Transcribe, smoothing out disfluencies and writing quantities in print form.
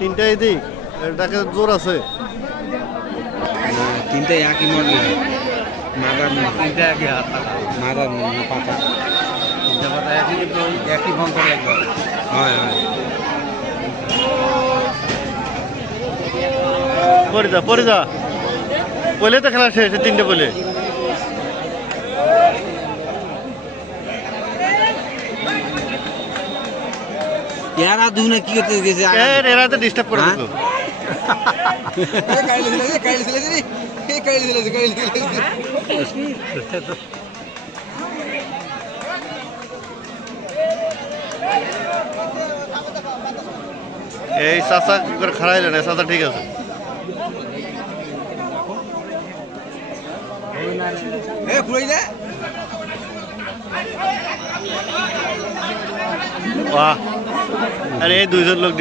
তিনটাই দিই এটাকে জোর আছে তিনটা একই মডেল মাদার তিনটা একই হাত থাকা মাদার পাতা তিনটা পাতা একই কিন্তু একই বন্ধ লাগবে হয় হয় পরে যা বলে তো খেলা শেষ তিনটে বলে এরা দুনে কি করতে গেছে এরা তো ডিস্টার্ব করে দিল এই চাচা কি করে খাড়াইলে না চাচা ঠিক আছে বাহ আরে এই দুইজন লোক